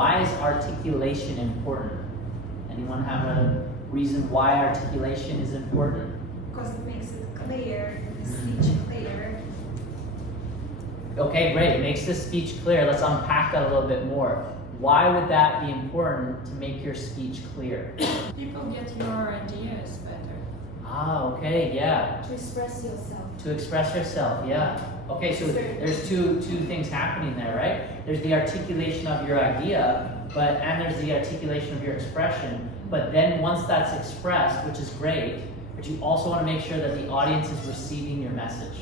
why is articulation important? Anyone have a reason why articulation is important? Because it makes it clear, the speech clear. Okay, great. It makes the speech clear. Let's unpack that a little bit more. Why would that be important to make your speech clear? People get your ideas better. Ah, okay, yeah. To express yourself. To express yourself, yeah. Okay, so there's two things happening there, right? There's the articulation of your idea, and there's the articulation of your expression. But then once that's expressed, which is great, but you also want to make sure that the audience is receiving your message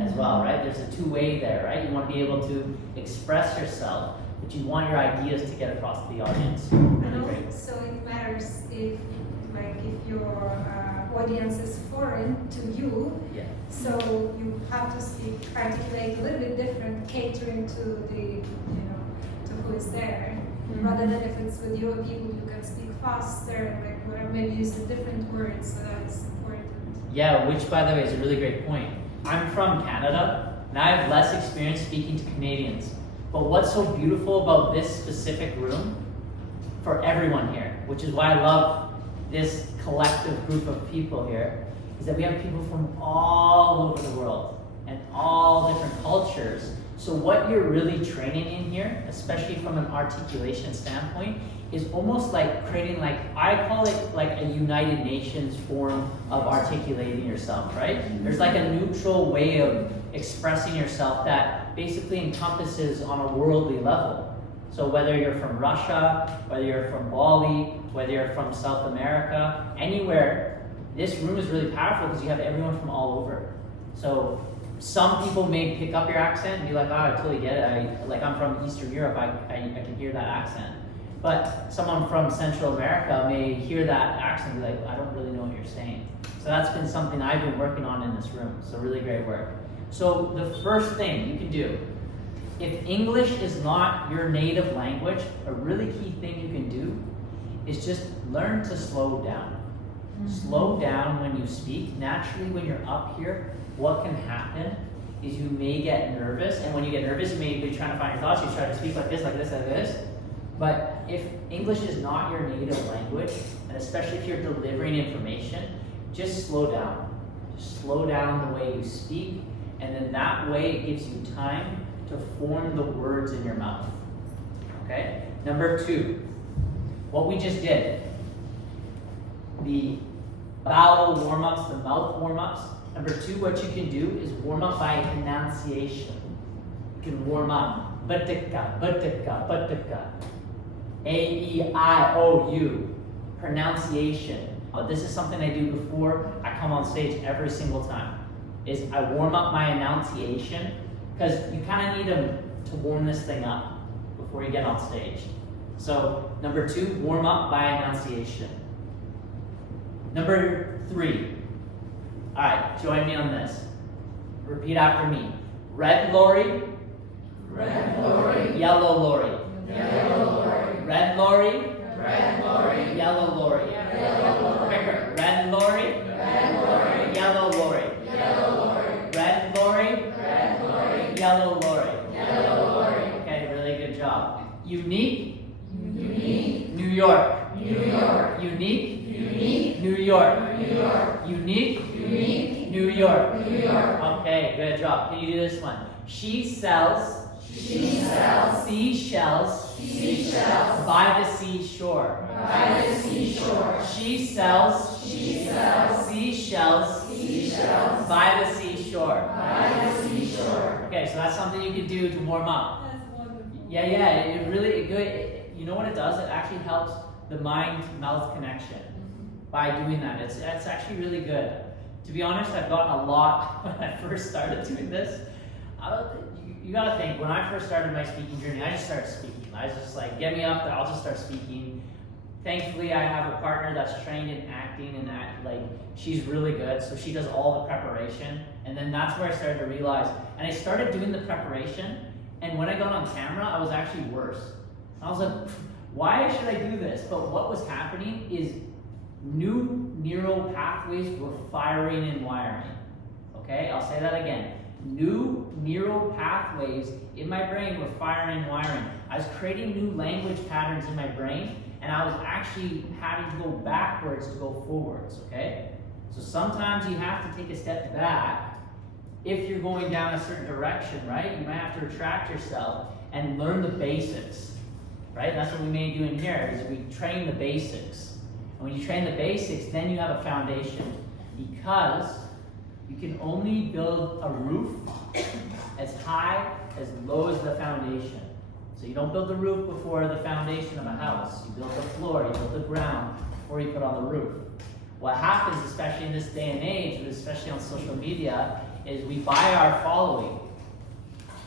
as well, right? There's a two-way there, right? You want to be able to express yourself, but you want your ideas to get across to the audience. Really great. So it matters if your audience is foreign to you. Yeah. So you have to articulate a little bit different, catering to the, to who is there. Rather than if it's with your people, you can speak faster and maybe use a different words. So that's important. Yeah, which by the way is a really great point. I'm from Canada, and I have less experience speaking to Canadians. But what's so beautiful about this specific room for everyone here, which is why I love this collective group of people here, is that we have people from all over the world and all different cultures. So what you're really training in here, especially from an articulation standpoint, is almost like creating I call it like a United Nations form of articulating yourself, right? There's like a neutral way of expressing yourself that basically encompasses on a worldly level. So whether you're from Russia, whether you're from Bali, whether you're from South America, anywhere, this room is really powerful because you have everyone from all over. So some people may pick up your accent and be like, oh, I totally get it. I'm from Eastern Europe, I can hear that accent. But someone from Central America may hear that accent and be like, I don't really know what you're saying. So that's been something I've been working on in this room. So really great work. So the first thing you can do, if English is not your native language, a really key thing you can do is just learn to slow down. Slow down when you speak. Naturally, when you're up here, what can happen is you may get nervous, and when you get nervous, you may be trying to find your thoughts. You try to speak like this, like this, like this. But if English is not your native language, and especially if you're delivering information, just slow down. Just slow down the way you speak, and then that way it gives you time to form the words in your mouth. Okay? Number 2, what we just did, the vowel warm-ups, the mouth warm-ups. Number 2, what you can do is warm up by enunciation. You can warm up. Batika, batika, batika. A-E-I-O-U. Pronunciation. This is something I do before I come on stage every single time. Is I warm up my enunciation, because you kind of need to warm this thing up before you get on stage. So number 2, warm up by enunciation. Number 3. All right, join me on this. Repeat after me. Red lorry. Red lorry. Yellow lorry. Yellow lorry. Red lorry. Red lorry. Yellow lorry. Yellow lorry. Quicker. Red lorry. Red lorry. Yellow lorry. Yellow lorry. Red lorry. Red lorry. Yellow lorry. Yellow lorry. Okay, really good job. Unique. Unique. New York. New York. Unique. Unique. New York. New York. Unique. Unique. New York. New York. Okay, good job. Can you do this one? She sells She sells seashells seashells by the seashore. by the seashore. She sells She sells seashells seashells by the seashore. by the seashore. Okay, so that's something you can do to warm up. That's wonderful. Yeah, it really good. You know what it does? It actually helps the mind-mouth connection by doing that. It's actually really good. To be honest, I've gotten a lot when I first started doing this. You gotta think, when I first started my speaking journey, I just started speaking. I was just like, get me up there, I'll just start speaking. Thankfully, I have a partner that's trained in acting, and she's really good, so she does all the preparation. And then that's where I started to realize, and I started doing the preparation, and when I got on camera, I was actually worse. I was like, why should I do this? But what was happening is new neural pathways were firing and wiring. Okay, I'll say that again. new neural pathways in my brain were firing and wiring. I was creating new language patterns in my brain, and I was actually having to go backwards to go forwards, okay? So sometimes you have to take a step back if you're going down a certain direction, right? You might have to retract yourself and learn the basics, right? And that's what we may do in here, is we train the basics. And when you train the basics, then you have a foundation, because you can only build a roof as high, as low as the foundation. So you don't build the roof before the foundation of a house. You build the floor, you build the ground before you put on the roof. What happens, especially in this day and age, especially on social media, is we buy our following.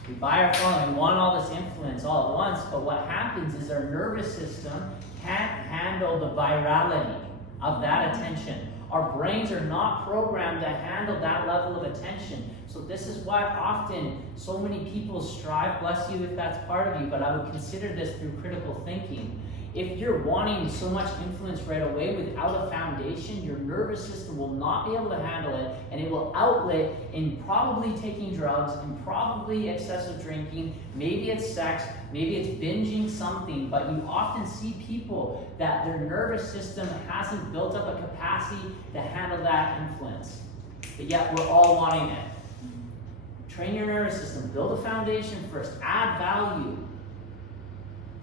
We buy our following, we want all this influence all at once, but what happens is our nervous system can't handle the virality of that attention. Our brains are not programmed to handle that level of attention. So this is why often so many people strive, bless you if that's part of you, but I would consider this through critical thinking. If you're wanting so much influence right away without a foundation, your nervous system will not be able to handle it, and it will outlet in probably taking drugs and probably excessive drinking. Maybe it's sex, maybe it's binging something, but you often see people that their nervous system hasn't built up a capacity to handle that influence. But yet we're all wanting it. Train your nervous system, build a foundation first, add value.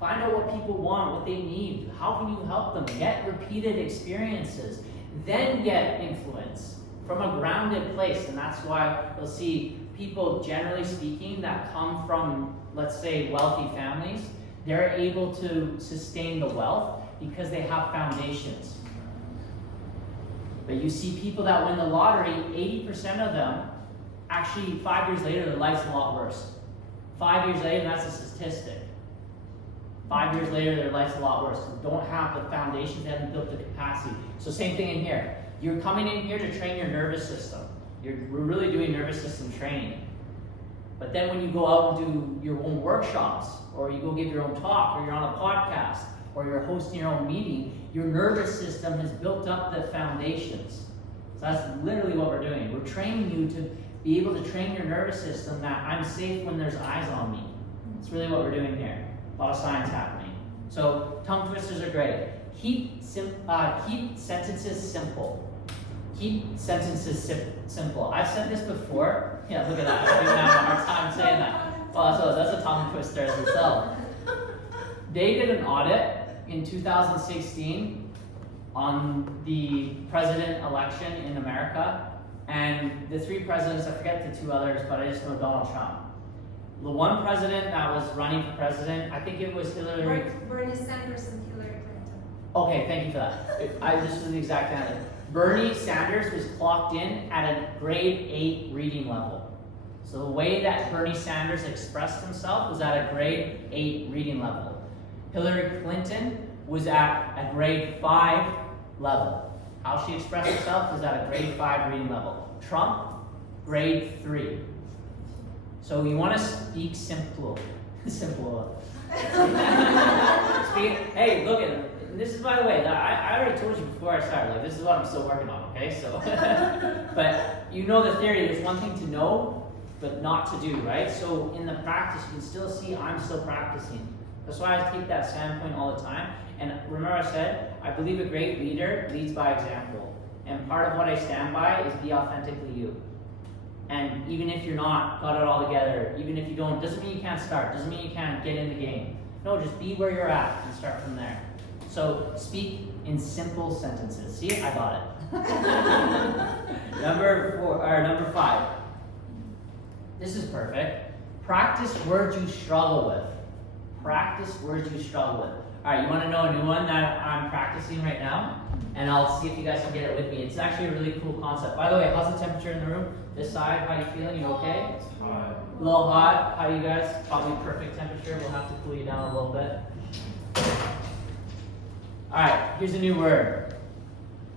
Find out what people want, what they need. How can you help them? Get repeated experiences. Then get influence from a grounded place. And that's why you'll see people, generally speaking, that come from, let's say, wealthy families, they're able to sustain the wealth because they have foundations. But you see people that win the lottery, 80% of them, actually 5 years later, their life's a lot worse. 5 years later, that's a statistic. 5 years later, their life's a lot worse. They don't have the foundations, they haven't built the capacity. So same thing in here. You're coming in here to train your nervous system. We're really doing nervous system training. But then when you go out and do your own workshops, or you go give your own talk, or you're on a podcast, or you're hosting your own meeting, your nervous system has built up the foundations. So that's literally what we're doing. We're training you to be able to train your nervous system that I'm safe when there's eyes on me. That's really what we're doing here. A lot of science happening. So tongue twisters are great. Keep sentences simple. Keep sentences simple. I've said this before. Yeah, look at that. I'm even having a hard time saying that. Well, so that's a tongue twister as itself. They did an audit in 2016 on the president election in America, and the three presidents, I forget the two others, but I just know Donald Trump. The one president that was running for president, I think it was Hillary. Bernie Sanders and Hillary Clinton. Okay, thank you for that. This was the exact answer. Bernie Sanders was clocked in at a grade 8 reading level. So the way that Bernie Sanders expressed himself was at a grade 8 reading level. Hillary Clinton was at a grade 5 level. How she expressed herself was at a grade 5 reading level. Trump, grade 3. So you want to speak simple. Hey, look at it. This is, by the way, I already told you before I started, like, this is what I'm still working on, okay? So, but you know the theory, there's one thing to know, but not to do, right? So in the practice, you can still see I'm still practicing. That's why I take that standpoint all the time. And remember I said, I believe a great leader leads by example. And part of what I stand by is be authentically you. And even if you're not got it all together, even if you don't, doesn't mean you can't start, doesn't mean you can't get in the game. No, just be where you're at and start from there. So speak in simple sentences. See, I got it. Number 5. This is perfect. Practice words you struggle with. Practice words you struggle with. All right, you want to know a new one that I'm practicing right now? And I'll see if you guys can get it with me. It's actually a really cool concept. By the way, how's the temperature in the room? This side, how you feeling? You okay? Hot. A little hot. How you guys? Probably perfect temperature. We'll have to cool you down a little bit. All right, here's a new word.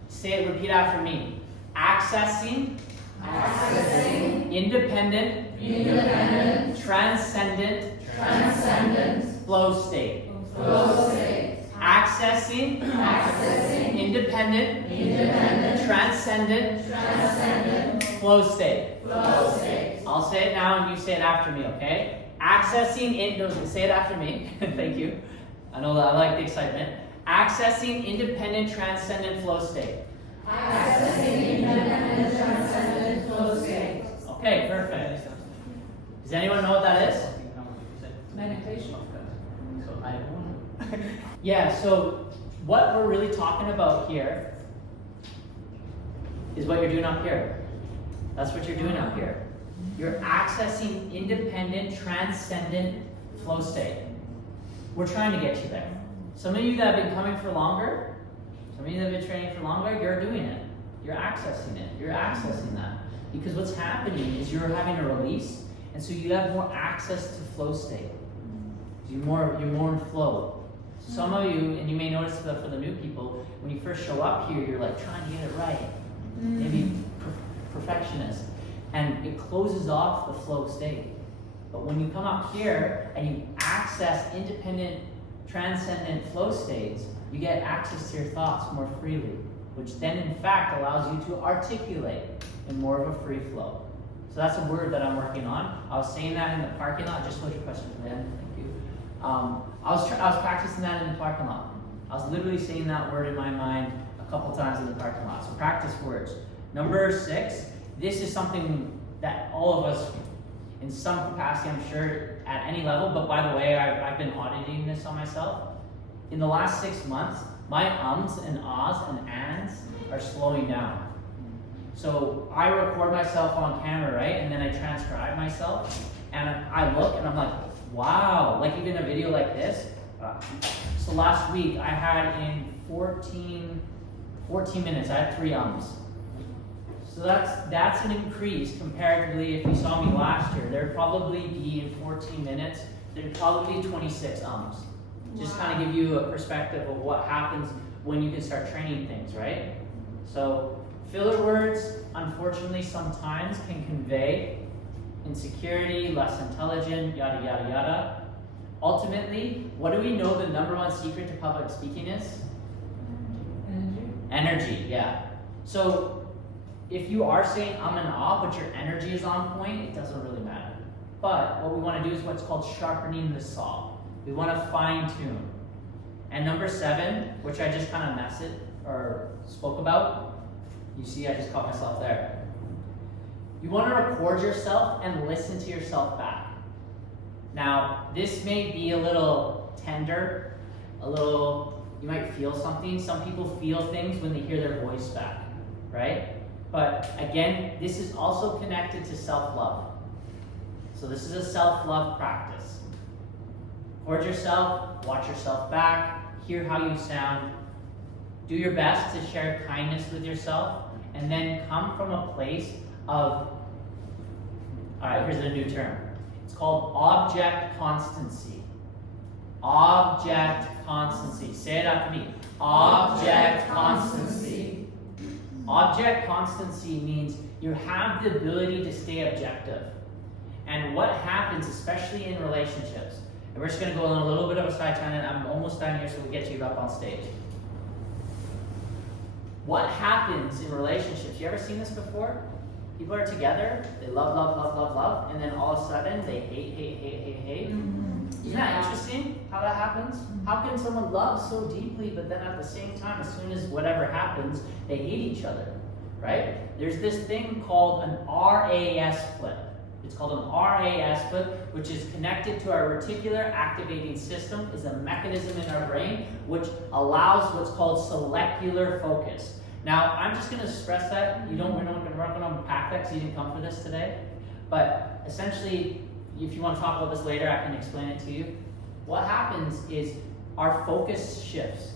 Say it, repeat after me. Accessing. Accessing. Independent. Independent. Transcendent. Transcendent. Flow state. Flow state. Accessing. Accessing. Independent. Independent. Transcendent. Transcendent. Flow state. Flow state. I'll say it now and you say it after me, okay? Accessing say it after me. Thank you. I know that I like the excitement. Accessing independent transcendent flow state. Accessing independent transcendent flow state. Okay, perfect. Does anyone know what that is? Meditation. Yeah, so what we're really talking about here is what you're doing up here. That's what you're doing up here. You're accessing independent, transcendent flow state. We're trying to get you there. Some of you that have been coming for longer, some of you that have been training for longer, you're doing it. You're accessing it. You're accessing that. Because what's happening is you're having a release, and so you have more access to flow state. You're more in flow. Some of you, and you may notice that for the new people, when you first show up here, you're like trying to get it right. Maybe perfectionist. And it closes off the flow state. But when you come up here and you access independent, transcendent flow states, you get access to your thoughts more freely, which then in fact allows you to articulate in more of a free flow. So that's a word that I'm working on. I was saying that in the parking lot. Just hold your question for them. Thank you. I was practicing that in the parking lot. I was literally saying that word in my mind a couple times in the parking lot. So practice words. Number 6. This is something that all of us, in some capacity, I'm sure, at any level, but by the way, I've been auditing this on myself. In the last 6 months, my ums and ahs and ands are slowing down. So I record myself on camera, right? And then I transcribe myself, and I look and I'm like, wow, like even a video like this. So last week I had in 14 minutes, I had 3 ums. So that's an increase comparatively. If you saw me last year, there'd probably be in 14 minutes, there'd probably be 26 ums. Just kind of give you a perspective of what happens when you can start training things, right? So filler words, unfortunately, sometimes can convey insecurity, less intelligent, yada, yada, yada. Ultimately, what do we know the #1 secret to public speaking is? Energy, yeah. So if you are saying and ah, but your energy is on point, it doesn't really matter. But what we want to do is what's called sharpening the saw. We want to fine tune. And number 7, which I just kind of spoke about, you see I just caught myself there. You want to record yourself and listen to yourself back. Now, this may be a little tender, you might feel something. Some people feel things when they hear their voice back, right? But again, this is also connected to self-love. So this is a self-love practice. Record yourself, watch yourself back, hear how you sound. Do your best to share kindness with yourself, and then come from a place of, all right, here's a new term. It's called object constancy. Object constancy. Say it after me. Object constancy. Object constancy means you have the ability to stay objective. And what happens, especially in relationships, and we're just going to go on a little bit of a side tangent. I'm almost done here, so we'll get you up on stage. What happens in relationships? You ever seen this before? People are together, they love, love, love, love, love, and then all of a sudden they hate, hate, hate, hate, hate. Isn't that interesting how that happens? How can someone love so deeply, but then at the same time, as soon as whatever happens, they hate each other, right? There's this thing called an RAS flip. It's called an RAS flip, which is connected to our reticular activating system, is a mechanism in our brain which allows what's called seleccular focus. Now, I'm just going to stress that. We're not going to unpack that because you didn't come for this today. But essentially, if you want to talk about this later, I can explain it to you. What happens is our focus shifts.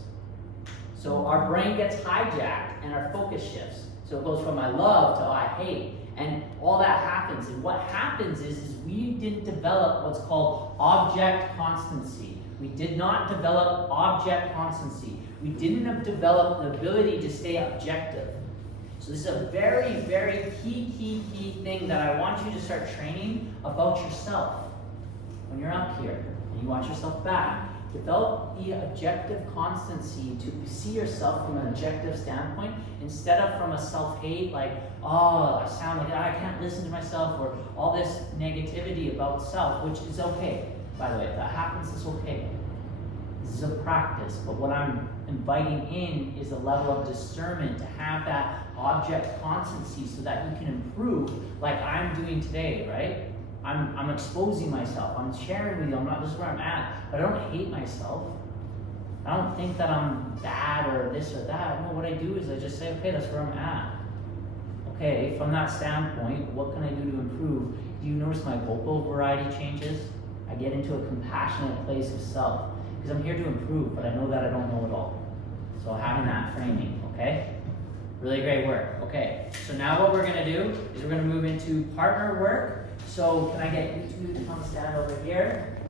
So our brain gets hijacked and our focus shifts. So it goes from I love to I hate. And all that happens. And what happens is we didn't develop what's called object constancy. We did not develop object constancy. We didn't develop the ability to stay objective. So this is a very, very key thing that I want you to start training about yourself. When you're up here and you watch yourself back, Develop the objective constancy to see yourself from an objective standpoint instead of from a self-hate, like, oh, I sound like I can't listen to myself, or all this negativity about self, which is okay, by the way. If that happens, it's okay. This is a practice, but what I'm inviting in is a level of discernment to have that object constancy so that you can improve like I'm doing today, right? I'm exposing myself, I'm sharing with you, this is where I'm at, but I don't hate myself. I don't think that I'm bad or this or that. No, what I do is I just say, okay, that's where I'm at. Okay, from that standpoint, what can I do to improve? Do you notice my vocal variety changes? I get into a compassionate place of self because I'm here to improve, but I know that I don't know it all. So having that framing, okay? Really great work. Okay, so now what we're gonna do is we're gonna move into partner work. So can I get you two to come stand over here?